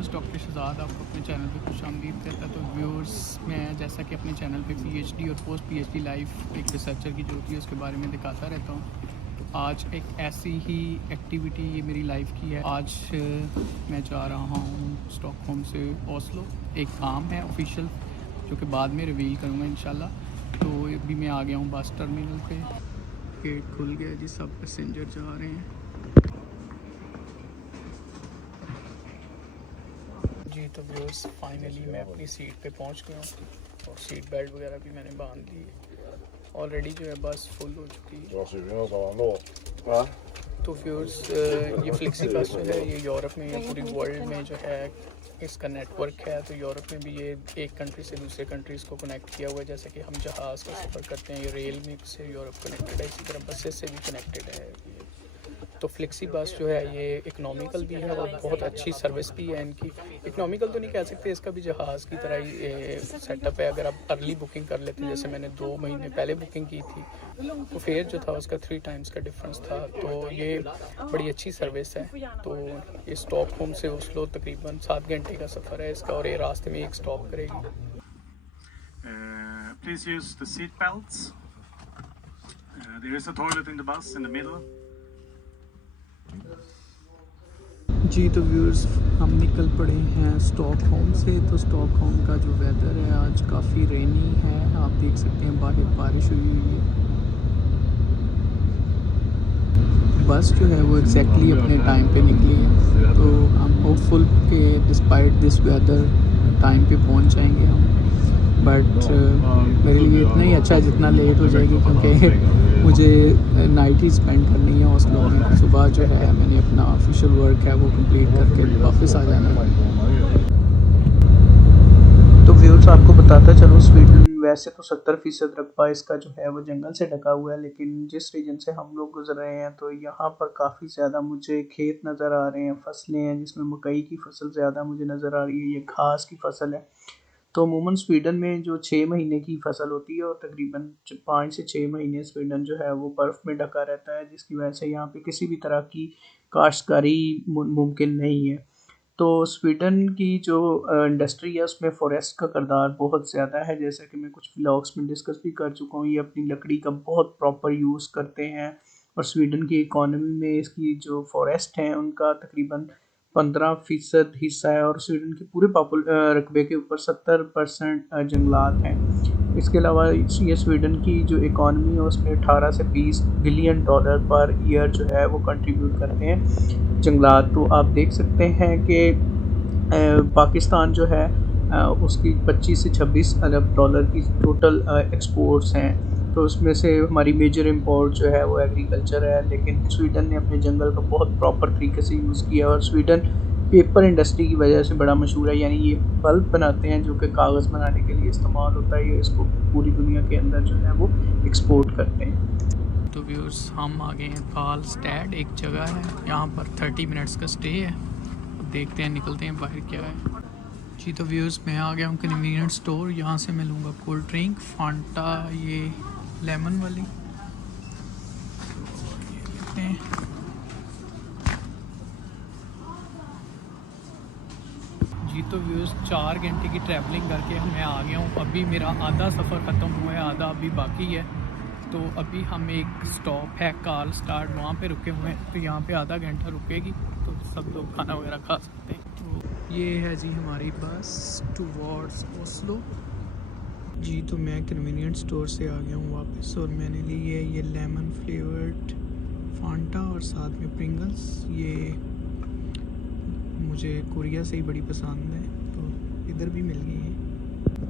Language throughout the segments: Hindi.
व्यूअर्स, डॉक्टर शहजाद आपको अपने चैनल पे खुशामदीद कहता है। तो व्यूअर्स, मैं जैसा कि अपने चैनल पे पीएचडी और पोस्ट पीएचडी लाइफ एक रिसर्चर की जो होती है उसके बारे में दिखाता रहता हूँ। तो आज एक ऐसी ही एक्टिविटी ये मेरी लाइफ की है। आज मैं जा रहा हूँ स्टॉकहोम से ओस्लो। एक काम है ऑफिशियल जो कि बाद में रिवील करूँगा इंशाल्लाह। तो अभी मैं आ गया हूँ बस टर्मिनल पे। गेट खुल गया जी, सब पैसेंजर जा रहे हैं जी। तो व्यूअर्स, फाइनली मैं अपनी सीट पे पहुंच गया हूँ और सीट बेल्ट वगैरह भी मैंने बांध ली है। ऑलरेडी जो है बस फुल हो चुकी है। तो व्यूअर्स, ये फ्लेक्सी बस जो है ये यूरोप में या पूरी वर्ल्ड में जो है इसका नेटवर्क है। तो यूरोप में भी ये एक कंट्री से दूसरे कंट्रीज़ को कनेक्ट किया हुआ है। जैसे कि हम जहाज़ का सफ़र करते हैं, ये रेल में से यूरोप कनेक्टेड है, इसी तरह बसेस से भी कनेक्टेड है। तो फ्लेक्सी बस जो है ये इकोनॉमिकल भी है और बहुत अच्छी सर्विस भी है इनकी। इकोनॉमिकल तो नहीं कह सकते, इसका भी जहाज़ की तरह ही सेटअप है। अगर आप अर्ली बुकिंग कर लेते हैं, जैसे मैंने 2 महीने पहले बुकिंग की थी, तो फेयर जो था उसका 3 टाइम्स का डिफरेंस था। तो ये बड़ी अच्छी सर्विस है। तो ये स्टॉकहोम से ओस्लो तकरीबन 7 घंटे का सफ़र है इसका, और ये रास्ते में एक स्टॉप करेगी। Please use the seat belts. There is a toilet in the bus in the middle. जी तो व्यूअर्स, हम निकल पड़े हैं स्टॉकहोम से। तो स्टॉकहोम का जो वेदर है आज काफ़ी रेनी है, आप देख सकते हैं बाहर बारिश हुई है। बस जो है वो एग्जैक्टली अपने टाइम पे निकली है। तो हम होपफुल के डिस्पाइट दिस वेदर टाइम पे पहुंच जाएंगे हम। बट मेरे लिए इतना ही अच्छा है जितना लेट हो जाएगी, क्योंकि मुझे नाइट ही स्पेंड करनी है ओस्लो में। सुबह जो है मैंने अपना ऑफिशियल वर्क है वो कंप्लीट करके वापस आ जाना है। तो व्यूअर्स, आपको बताता चलो, स्वीडन वैसे तो 70% रकबा इसका जो है वो जंगल से ढका हुआ है, लेकिन जिस रीजन से हम लोग गुजर रहे हैं तो यहाँ पर काफ़ी ज़्यादा मुझे खेत नज़र आ रहे हैं, फसलें हैं, जिसमें मकई की फसल ज़्यादा मुझे नज़र आ रही है, ये घास की फसल है। तो अमूमन स्वीडन में जो 6 महीने की फसल होती है और तकरीबन 5 से 6 महीने स्वीडन जो है वो बर्फ़ में ढका रहता है, जिसकी वजह से यहाँ पे किसी भी तरह की काश्तकारी मुमकिन नहीं है। तो स्वीडन की जो इंडस्ट्री है उसमें फ़ॉरेस्ट का किरदार बहुत ज़्यादा है, जैसा कि मैं कुछ व्लॉग्स में डिस्कस भी कर चुका हूँ। ये अपनी लकड़ी का बहुत प्रॉपर यूज़ करते हैं, और स्वीडन की इकॉनमी में इसकी जो फ़ॉरेस्ट हैं उनका तकरीबन 15% हिस्सा है, और स्वीडन के पूरे रकबे के ऊपर 70% जंगलात हैं। इसके अलावा ये स्वीडन की जो इकॉनमी है उसमें 18 से 20 बिलियन डॉलर पर ईयर जो है वो कंट्रीब्यूट करते हैं जंगलात। तो आप देख सकते हैं कि पाकिस्तान जो है उसकी 25 से 26 अरब डॉलर की टोटल एक्सपोर्ट्स हैं। तो उसमें से हमारी मेजर इंपोर्ट जो है वो एग्रीकल्चर है, लेकिन स्वीडन ने अपने जंगल का बहुत प्रॉपर तरीके से यूज़ किया। और स्वीडन पेपर इंडस्ट्री की वजह से बड़ा मशहूर है, यानी ये बल्ब बनाते हैं जो कि कागज़ बनाने के लिए इस्तेमाल होता है। ये इसको पूरी दुनिया के अंदर जो है वो एक्सपोर्ट करते हैं। तो व्यूअर्स, हम आ गए हैं कार्लस्टैड, एक जगह है यहाँ पर 30 मिनट्स का स्टे है। अब देखते हैं, निकलते हैं बाहर क्या है जी। तो व्यूअर्स, मैं आ गया हूँ कन्वीनियंस स्टोर। यहाँ से मैं लूँगा कोल्ड ड्रिंक, फांटा, ये लेमन वाली। तो ये जी। तो व्यूअर्स, 4 घंटे की ट्रैवलिंग करके मैं आ गया हूँ। अभी मेरा आधा सफ़र ख़त्म हुआ है, आधा अभी बाकी है। तो अभी हम एक स्टॉप है कार्लस्टैड, वहाँ पे रुके हुए हैं। तो यहाँ पे आधा घंटा रुकेगी तो सब लोग खाना वगैरह खा सकते हैं। तो ये है जी हमारी बस टूवर्ड्स ओस्लो जी। तो मैं कन्वीनियंट स्टोर से आ गया हूँ वापस, और मैंने ली है ये लेमन फ्लेवर्ड फांटा और साथ में प्रिंगल्स। ये मुझे कोरिया से ही बड़ी पसंद है, तो इधर भी मिल गई है।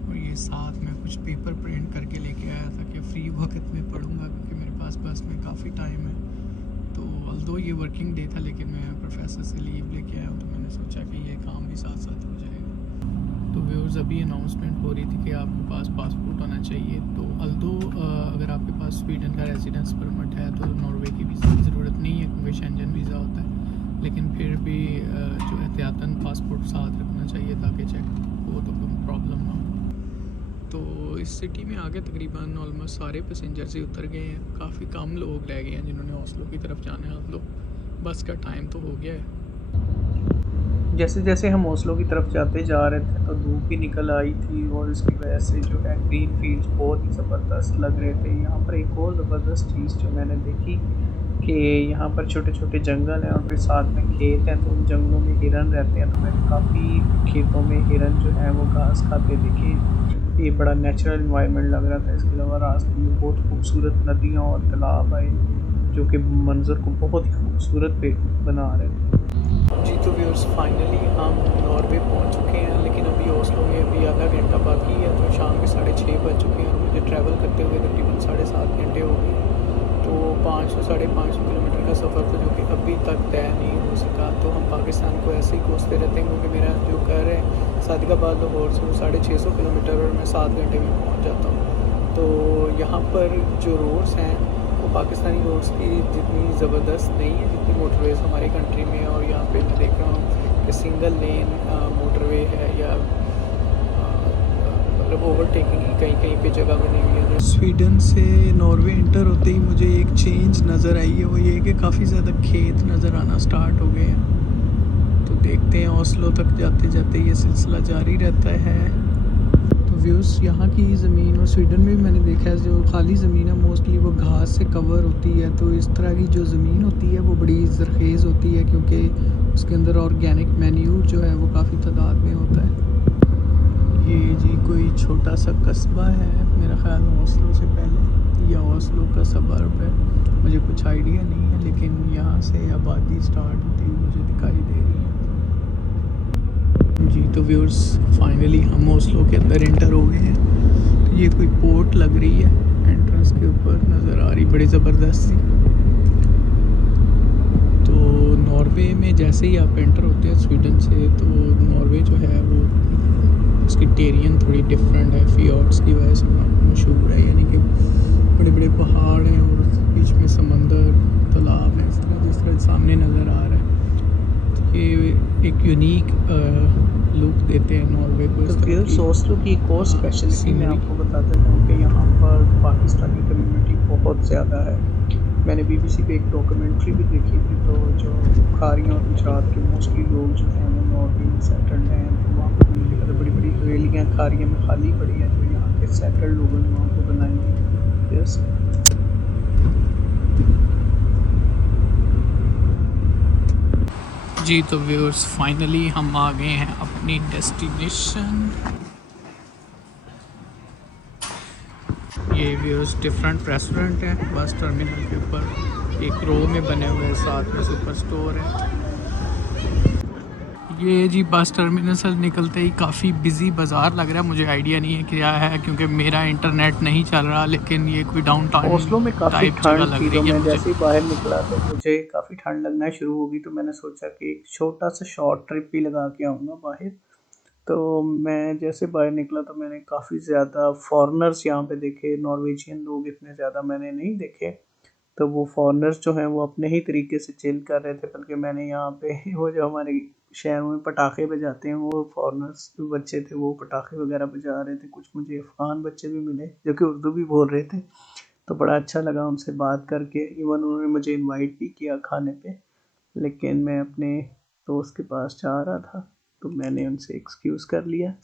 और ये साथ में कुछ पेपर प्रिंट करके लेके आया था कि फ्री वक्त में पढ़ूंगा, क्योंकि मेरे पास बस में काफ़ी टाइम है। तो अल्दो ये वर्किंग डे था, लेकिन मैं प्रोफेसर से लीव लेके आया हूँ, तो मैंने सोचा कि ये काम भी साथ साथ हो जाएगा। तो व्यूअर्स, अभी अनाउंसमेंट हो रही थी कि आपके पास पासपोर्ट होना चाहिए। तो अल्दो अगर आपके पास स्वीडन का रेजिडेंस परमिट है तो नॉर्वे की वीज़ा की ज़रूरत नहीं है, क्योंकि शेंजन वीज़ा होता है। लेकिन फिर भी जो एहतियातन पासपोर्ट साथ रखना चाहिए ताकि चेक हो तो कोई प्रॉब्लम ना हो। तो इस सिटी में आगे तकरीबन ऑलमोस्ट सारे पैसेंजर्स ही उतर गए हैं। काफ़ी कम लोग रह गए हैं जिन्होंने ओस्लो की तरफ जाना है। आप लोग बस का टाइम तो हो गया है। जैसे जैसे हम ओस्लो की तरफ जाते जा रहे थे तो धूप भी निकल आई थी और इसकी वजह से जो है ग्रीन फील्ड्स बहुत ही ज़बरदस्त लग रहे थे। यहाँ पर एक और ज़बरदस्त चीज़ जो मैंने देखी कि यहाँ पर छोटे छोटे जंगल हैं और फिर साथ में खेत हैं, तो उन जंगलों में हिरन रहते हैं। तो मैंने काफ़ी खेतों में हिरन जो है वो घास खाते देखे। ये बड़ा नेचुरल इन्वायरमेंट लग रहा था। इसके अलावा रास्ते में बहुत खूबसूरत नदियाँ और तालाब आए जो कि मंज़र को बहुत ही खूबसूरत पे बना रहे थे। जी तो व्यूअर्स, फाइनली हम नॉर्वे पहुंच चुके हैं, लेकिन अभी ओस्लो में अभी आधा घंटा बाकी है। तो शाम के 6:30 बज चुके हैं और मुझे ट्रैवल करते हुए तकरीबन 7.5 घंटे हो गए। तो 500-550 किलोमीटर का सफ़र था जो कि अभी तक तय नहीं हो सका। तो हम पाकिस्तान को ऐसे ही कोसते रहते हैं, क्योंकि मेरा जो घर है सादिकाबाद लाहौर से वो 650 किलोमीटर और मैं 7 घंटे में पहुँच जाता हूँ। तो यहाँ पर जो रोड्स हैं वो पाकिस्तानी रोड्स की जितनी ज़बरदस्त नहीं है जितनी मोटरवेज़ हमारी कंट्री में। और यहाँ पे मैं देख रहा हूँ कि सिंगल लेन मोटरवे है या मतलब ओवरटेकिंग ही कहीं कहीं पे जगह बनी हुई है। स्वीडन से नॉर्वे इंटर होते ही मुझे एक चेंज नज़र आई है, वो ये कि काफ़ी ज़्यादा खेत नज़र आना स्टार्ट हो गए हैं। तो देखते हैं ओस्लो तक जाते जाते ये सिलसिला जारी रहता है। व्यूज़ यहाँ की ज़मीन और स्वीडन में भी मैंने देखा है जो खाली ज़मीन है मोस्टली वो घास से कवर होती है। तो इस तरह की जो ज़मीन होती है वो बड़ी ज़रखेज़ होती है, क्योंकि उसके अंदर ऑर्गेनिक मैन्यूर जो है वो काफ़ी तादाद में होता है। ये जी कोई छोटा सा कस्बा है मेरा ख़्याल ओस्लो से पहले, या ओस्लो का सबर्ब है, मुझे कुछ आइडिया नहीं है। लेकिन यहाँ से आबादी स्टार्ट होती हुई मुझे दिखाई दे रही है। जी तो व्यूअर्स, फाइनली हम ओस्लो के अंदर एंटर हो गए हैं। तो ये कोई पोर्ट लग रही है, एंट्रेंस के ऊपर नज़र आ रही बड़ी ज़बरदस्त सी। तो नॉर्वे में जैसे ही आप एंटर होते हैं स्वीडन से, तो नॉर्वे जो है वो उसकी टेरियन थोड़ी डिफरेंट है, फियोर्ड्स की वजह से मशहूर है। यानी कि बड़े बड़े पहाड़ हैं और बीच में समंदर तालाब है, जिस तरह सामने नज़र आ रहा है। तो ये एक यूनिक लुक देते हैं नॉर्वे को। तो फिर ओस्लो की एक और स्पेशलिटी मैं आपको बताता हूँ कि यहाँ पर पाकिस्तानी कम्युनिटी बहुत ज़्यादा है। मैंने BBC पे एक डॉक्यूमेंट्री भी देखी थी। तो जो खारियाँ और गुजरात के मोस्टली लोग जो हैं वो नॉर्वे में सेटल्ड हैं। तो वहाँ पर मैंने देखा था बड़ी बड़ी हवेलियाँ खारियाँ में खाली पड़ी हैं जो यहाँ के सेटल्ड लोगों ने वहाँ को बनाई हैं। यस जी तो व्यूअर्स, फाइनली हम आ गए हैं अपनी डेस्टिनेशन। ये व्यूअर्स डिफरेंट रेस्टोरेंट है बस टर्मिनल के ऊपर, एक रो में बने हुए, साथ में सुपर स्टोर है। ये जी बस टर्मिनल से निकलते ही काफ़ी बिजी बाज़ार लग रहा है। मुझे आइडिया नहीं है क्या है, क्योंकि मेरा इंटरनेट नहीं चल रहा। लेकिन ये कोई डाउनटाउन ओस्लो में काफ़ी ठंड लग रही है। मैं जैसे ही बाहर निकला तो मुझे काफ़ी ठंड लगना शुरू हो गई। तो मैंने सोचा कि एक छोटा सा शॉर्ट ट्रिप भी लगा के आऊँगा बाहर। तो मैं जैसे बाहर निकला तो मैंने काफ़ी ज़्यादा फॉरेनर्स यहाँ पे देखे। नॉर्वेजियन लोग इतने ज़्यादा मैंने नहीं देखे। तो वो फॉरेनर्स जो हैं वो अपने ही तरीके से चिल कर रहे थे। बल्कि मैंने यहाँ पे वो जो हमारे शहरों में पटाखे बजाते हैं, वो फॉरेनर्स बच्चे थे, वो पटाखे वगैरह बजा रहे थे। कुछ मुझे अफ़गान बच्चे भी मिले जो कि उर्दू भी बोल रहे थे। तो बड़ा अच्छा लगा उनसे बात करके। इवन उन्होंने मुझे इनवाइट भी किया खाने पे, लेकिन मैं अपने दोस्त के पास जा रहा था तो मैंने उनसे एक्सक्यूज़ कर लिया।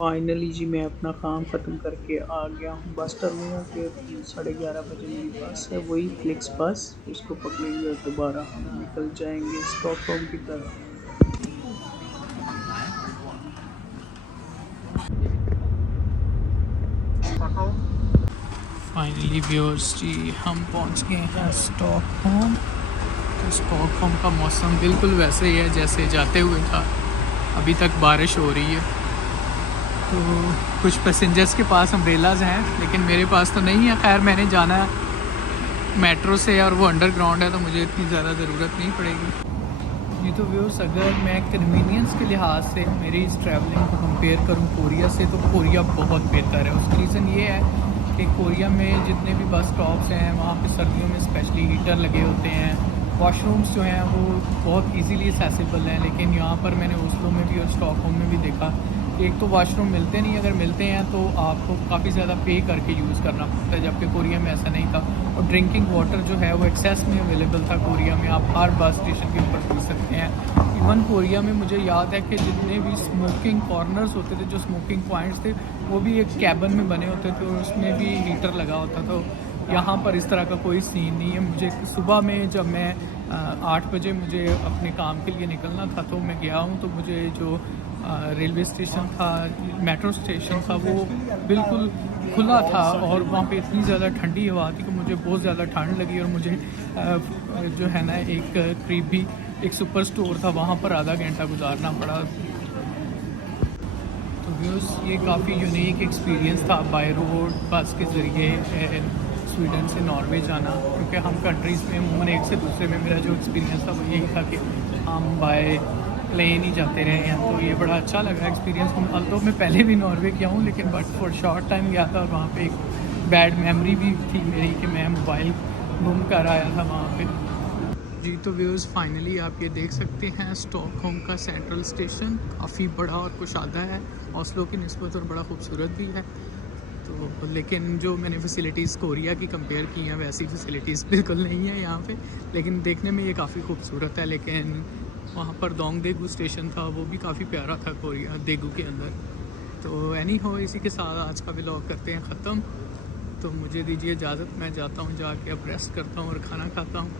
फाइनली जी मैं अपना काम ख़त्म करके आ गया हूँ बस टर्मिनल के। 11:30 बजे मेरी बस है, वही फ्लिक्स बस, उसको पकड़ेंगे और दोबारा हम निकल जाएंगे स्टॉकहोम की तरफ। फाइनली व्यूअर्स जी हम पहुँच गए हैं स्टॉकहोम। तो स्टॉकहोम का मौसम बिल्कुल वैसे ही है जैसे जाते हुए था। अभी तक बारिश हो रही है। तो कुछ पैसेंजर्स के पास अम्ब्रेलाज़ हैं, लेकिन मेरे पास तो नहीं है। खैर मैंने जाना है मेट्रो से और वो अंडरग्राउंड है, तो मुझे इतनी ज़्यादा ज़रूरत नहीं पड़ेगी। ये तो व्यूअर्स, अगर मैं कन्वीनियंस के लिहाज से मेरी इस ट्रैवलिंग को कंपेयर करूँ कोरिया से, तो कोरिया बहुत बेहतर है। उसका रीज़न ये है कि कोरिया में जितने भी बस स्टॉप्स हैं वहाँ पे सर्दियों में स्पेशली हीटर लगे होते हैं। वॉशरूम्स जो हैं वो बहुत इजीली एक्सेसिबल हैं। लेकिन यहाँ पर मैंने ओस्लो में भी और स्टॉकहोम में भी देखा कि एक तो वाशरूम मिलते नहीं, अगर मिलते हैं तो आपको काफ़ी ज़्यादा पे करके यूज़ करना पड़ता है, जबकि कोरिया में ऐसा नहीं था। और ड्रिंकिंग वाटर जो है वो एक्सेस में अवेलेबल था कोरिया में, आप हर बस स्टेशन के ऊपर पी सकते हैं। इवन कोरिया में मुझे याद है कि जितने भी स्मोकिंग कॉर्नर्स होते थे, जो स्मोकिंग पॉइंट्स थे, वो भी एक कैबिन में बने होते थे और उसमें भी हीटर लगा होता था। यहाँ पर इस तरह का कोई सीन नहीं है। मुझे सुबह में जब मैं 8 बजे मुझे अपने काम के लिए निकलना था तो मैं गया हूँ, तो मुझे जो रेलवे स्टेशन था, मेट्रो स्टेशन था, वो बिल्कुल खुला था और वहाँ पे इतनी ज़्यादा ठंडी हवा थी कि मुझे बहुत ज़्यादा ठंड लगी और मुझे जो है ना एक करीबी एक सुपर स्टोर था, वहाँ पर आधा घंटा गुजारना पड़ा। तो व्यूज़ ये काफ़ी यूनिक एक्सपीरियंस था बाय रोड बस के ज़रिए स्वीडन से नॉर्वे जाना, क्योंकि हम कंट्रीज़ में अमूमन एक से दूसरे में मेरा जो एक्सपीरियंस था वो यही था कि हम बाय प्लेन ही जाते रहे हैं। तो ये बड़ा अच्छा लगा एक्सपीरियंस। तो मैं पहले भी नॉर्वे गया हूँ, लेकिन बट फॉर शॉर्ट टाइम गया था और वहाँ पे एक बैड मेमोरी भी थी मेरी कि मैं मोबाइल गुम कर आया था वहाँ पे। जी तो व्यूज़ फाइनली आप ये देख सकते हैं स्टॉकहोम का सेंट्रल स्टेशन काफ़ी बड़ा और कुशादा है, ऑस्लो की निस्बत, और बड़ा खूबसूरत भी है। तो लेकिन जो मैंने फैसिलिटीज़ कोरिया की कंपेयर की हैं वैसी फैसिलिटीज़ बिल्कुल नहीं है यहाँ पे, लेकिन देखने में ये काफ़ी खूबसूरत है। लेकिन वहाँ पर दोंगदेगू स्टेशन था, वो भी काफ़ी प्यारा था कोरिया देगू के अंदर। तो एनी हो, इसी के साथ आज का व्लॉग करते हैं ख़त्म। तो मुझे दीजिए इजाज़त, मैं जाता हूँ, जाके अब रेस्ट करता हूँ और खाना खाता हूँ।